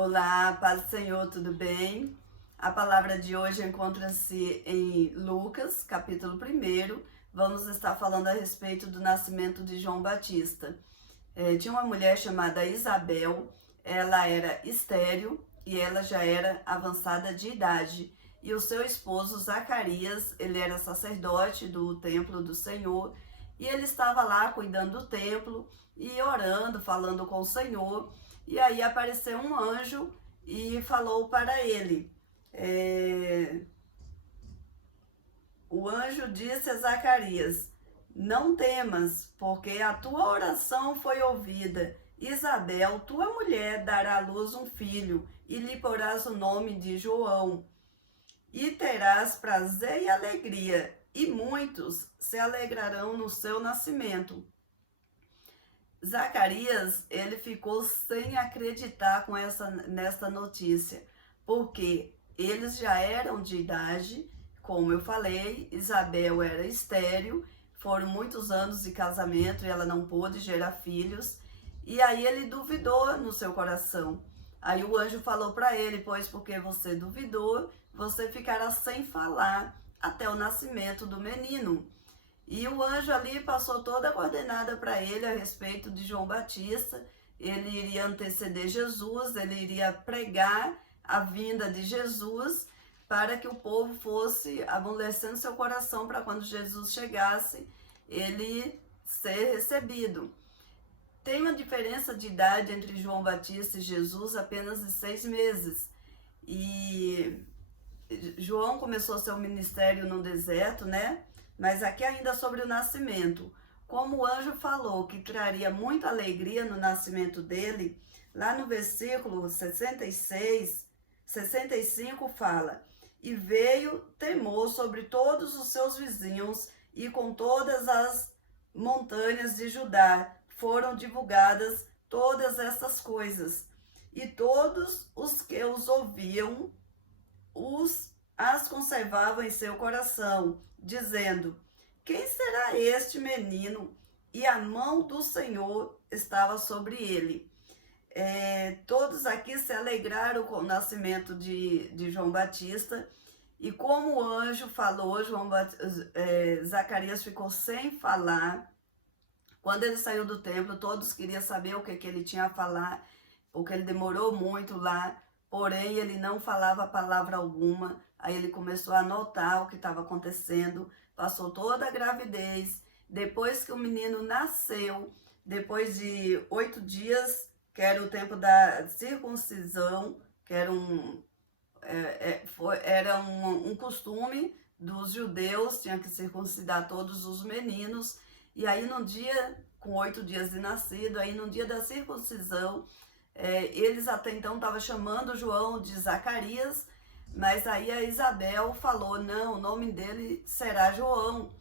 Olá, paz do Senhor, tudo bem? A palavra de hoje encontra-se em Lucas, capítulo 1. Vamos estar falando a respeito do nascimento de João Batista. Tinha uma mulher chamada Isabel, ela era estéril e ela já era avançada de idade. E o seu esposo Zacarias, ele era sacerdote do templo do Senhor, e ele estava lá cuidando do templo e orando, falando com o Senhor. E aí apareceu um anjo e falou para ele. O anjo disse a Zacarias: não temas, porque a tua oração foi ouvida. Isabel, tua mulher, dará à luz um filho, e lhe porás o nome de João. E terás prazer e alegria, e muitos se alegrarão no seu nascimento. Zacarias, ele ficou sem acreditar nesta notícia, porque eles já eram de idade, como eu falei, Isabel era estéril, foram muitos anos de casamento e ela não pôde gerar filhos, e aí ele duvidou no seu coração. Aí o anjo falou para ele: pois porque você duvidou, você ficará sem falar até o nascimento do menino. E o anjo ali passou toda a coordenada para ele a respeito de João Batista. Ele iria anteceder Jesus, ele iria pregar a vinda de Jesus para que o povo fosse amolecendo seu coração para quando Jesus chegasse, ele ser recebido. Tem uma diferença de idade entre João Batista e Jesus apenas de 6 meses. E João começou seu ministério no deserto, né? Mas aqui ainda sobre o nascimento. Como o anjo falou que traria muita alegria no nascimento dele, lá no versículo 65 fala: e veio temor sobre todos os seus vizinhos, e com todas as montanhas de Judá foram divulgadas todas essas coisas. E todos os que os ouviam as conservavam em seu coração, dizendo: quem será este menino? E a mão do Senhor estava sobre ele. Todos aqui se alegraram com o nascimento de João Batista. E como o anjo falou, Zacarias ficou sem falar. Quando ele saiu do templo, todos queriam saber o que ele tinha a falar, porque ele demorou muito lá. Porém, ele não falava palavra alguma. Aí ele começou a notar o que estava acontecendo. Passou toda a gravidez. Depois que o menino nasceu, depois de 8 dias, que era o tempo da circuncisão, que era um costume dos judeus, tinha que circuncidar todos os meninos. E aí no dia, com 8 dias de nascido, aí no dia da circuncisão, eles até então estavam chamando João de Zacarias, mas aí a Isabel falou: não, o nome dele será João.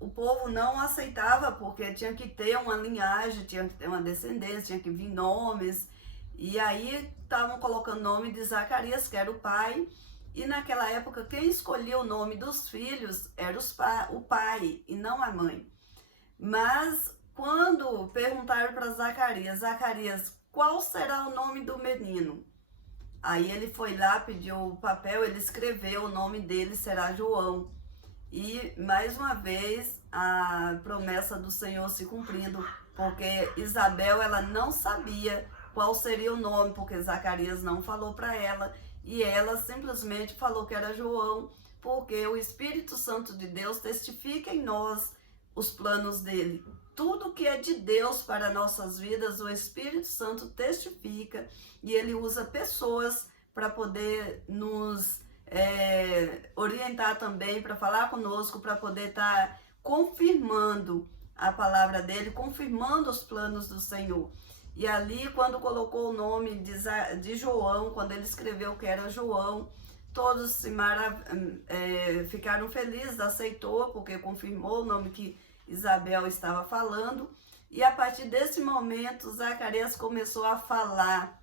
O povo não aceitava, porque tinha que ter uma linhagem, tinha que ter uma descendência, tinha que vir nomes. E aí estavam colocando o nome de Zacarias, que era o pai. E naquela época, quem escolhia o nome dos filhos era o pai e não a mãe. Mas quando perguntaram para Zacarias, qual será o nome do menino? Aí ele foi lá, pediu o papel, ele escreveu: o nome dele será João. E mais uma vez a promessa do Senhor se cumprindo, porque Isabel, ela não sabia qual seria o nome, porque Zacarias não falou para ela, e ela simplesmente falou que era João, porque o Espírito Santo de Deus testifica em nós os planos dele. Tudo que é de Deus para nossas vidas, o Espírito Santo testifica, e ele usa pessoas para poder nos orientar também, para falar conosco, para poder estar confirmando a palavra dele, confirmando os planos do Senhor. E ali, quando colocou o nome de João, quando ele escreveu que era João, todos ficaram felizes, aceitou, porque confirmou o nome que Isabel estava falando. E a partir desse momento, Zacarias começou a falar.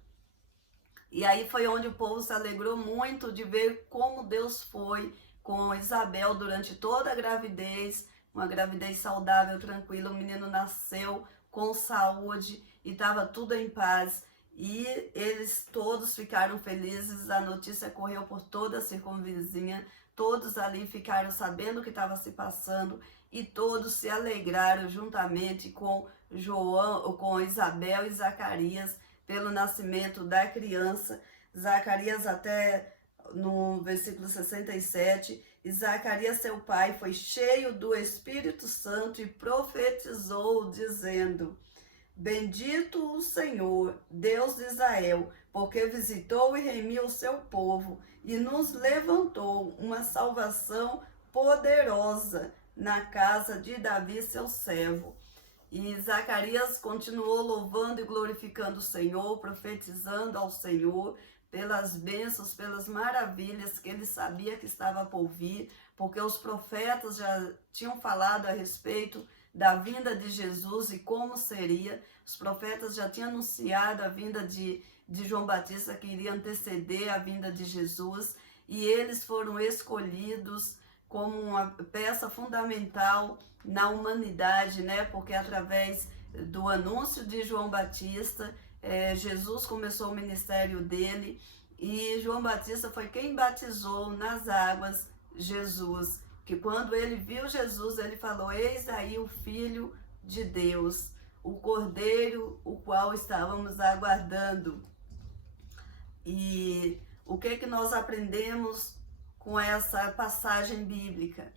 E aí foi onde o povo se alegrou muito de ver como Deus foi com Isabel durante toda a gravidez, uma gravidez saudável, tranquila. O menino nasceu com saúde e estava tudo em paz. e eles todos ficaram felizes, a notícia correu por toda a circunvizinha, todos ali ficaram sabendo o que estava se passando e todos se alegraram juntamente com João, com Isabel e Zacarias pelo nascimento da criança. Zacarias até no versículo 67, e Zacarias seu pai foi cheio do Espírito Santo e profetizou dizendo: Bendito o Senhor, Deus de Israel, porque visitou e remiu o seu povo e nos levantou uma salvação poderosa na casa de Davi, seu servo. E Zacarias continuou louvando e glorificando o Senhor, profetizando ao Senhor pelas bênçãos, pelas maravilhas que ele sabia que estava por vir, porque os profetas já tinham falado a respeito da vinda de Jesus e como seria. Os profetas já tinham anunciado a vinda de João Batista, que iria anteceder a vinda de Jesus, e eles foram escolhidos como uma peça fundamental na humanidade, né? Porque através do anúncio de João Batista, Jesus começou o ministério dele, e João Batista foi quem batizou nas águas Jesus, que quando ele viu Jesus, ele falou: eis aí o Filho de Deus, o Cordeiro, o qual estávamos aguardando. E o que nós aprendemos com essa passagem bíblica?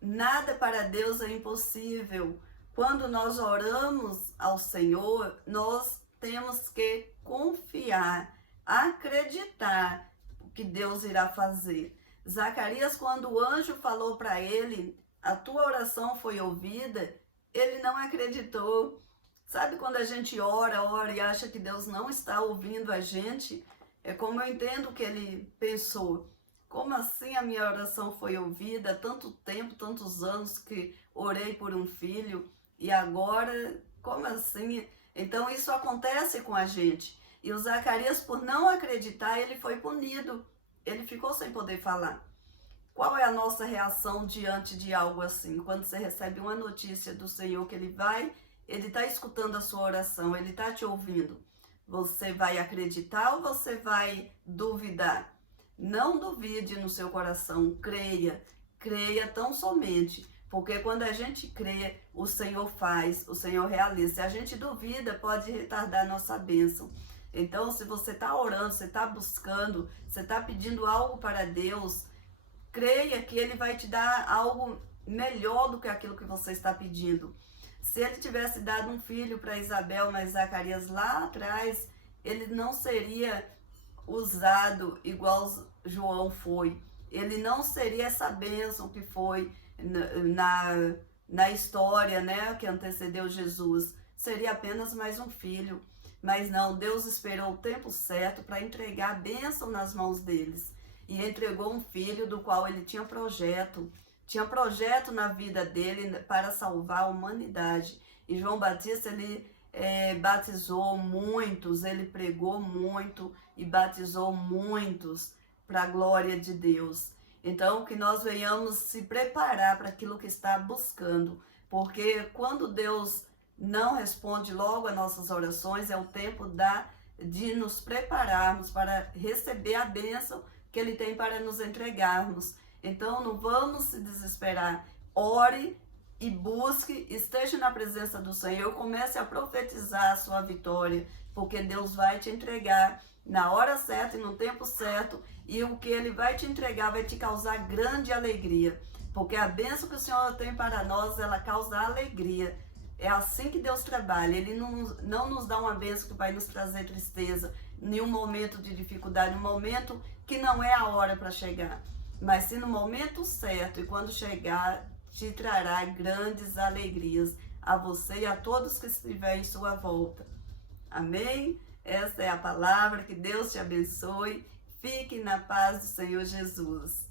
Nada para Deus é impossível. Quando nós oramos ao Senhor, nós temos que confiar, acreditar que Deus irá fazer. Zacarias, quando o anjo falou para ele: a tua oração foi ouvida, ele não acreditou. Sabe quando a gente ora e acha que Deus não está ouvindo a gente? É como eu entendo que ele pensou: como assim a minha oração foi ouvida? Tanto tempo, tantos anos que orei por um filho, e agora, como assim? Então isso acontece com a gente. E o Zacarias, por não acreditar, ele foi punido. Ele ficou sem poder falar. Qual é a nossa reação diante de algo assim? Quando você recebe uma notícia do Senhor que ele está escutando a sua oração, ele está te ouvindo. Você vai acreditar ou você vai duvidar? Não duvide no seu coração, creia tão somente, porque quando a gente crê, o Senhor faz, o Senhor realiza. Se a gente duvida, pode retardar nossa bênção. Então, se você está orando, você está buscando, você está pedindo algo para Deus, creia que Ele vai te dar algo melhor do que aquilo que você está pedindo. Se Ele tivesse dado um filho para Isabel, mas Zacarias lá atrás, ele não seria usado igual João foi. Ele não seria essa bênção que foi na história, né, que antecedeu Jesus. Seria apenas mais um filho. Mas não, Deus esperou o tempo certo para entregar a bênção nas mãos deles. E entregou um filho do qual ele tinha projeto na vida dele para salvar a humanidade. E João Batista, ele batizou muitos, ele pregou muito e batizou muitos para a glória de Deus. Então, que nós venhamos se preparar para aquilo que está buscando, porque quando Deus não responde logo às nossas orações, é o tempo de nos prepararmos para receber a bênção que Ele tem para nos entregarmos. Então, não vamos se desesperar. Ore e busque, esteja na presença do Senhor, comece a profetizar a sua vitória, porque Deus vai te entregar na hora certa e no tempo certo, e o que Ele vai te entregar vai te causar grande alegria, porque a bênção que o Senhor tem para nós, ela causa alegria. É assim que Deus trabalha. Ele não nos dá uma bênção que vai nos trazer tristeza, em um momento de dificuldade, um momento que não é a hora para chegar, mas sim no momento certo, e quando chegar, te trará grandes alegrias a você e a todos que estiverem em sua volta. Amém? Essa é a palavra, que Deus te abençoe. Fique na paz do Senhor Jesus.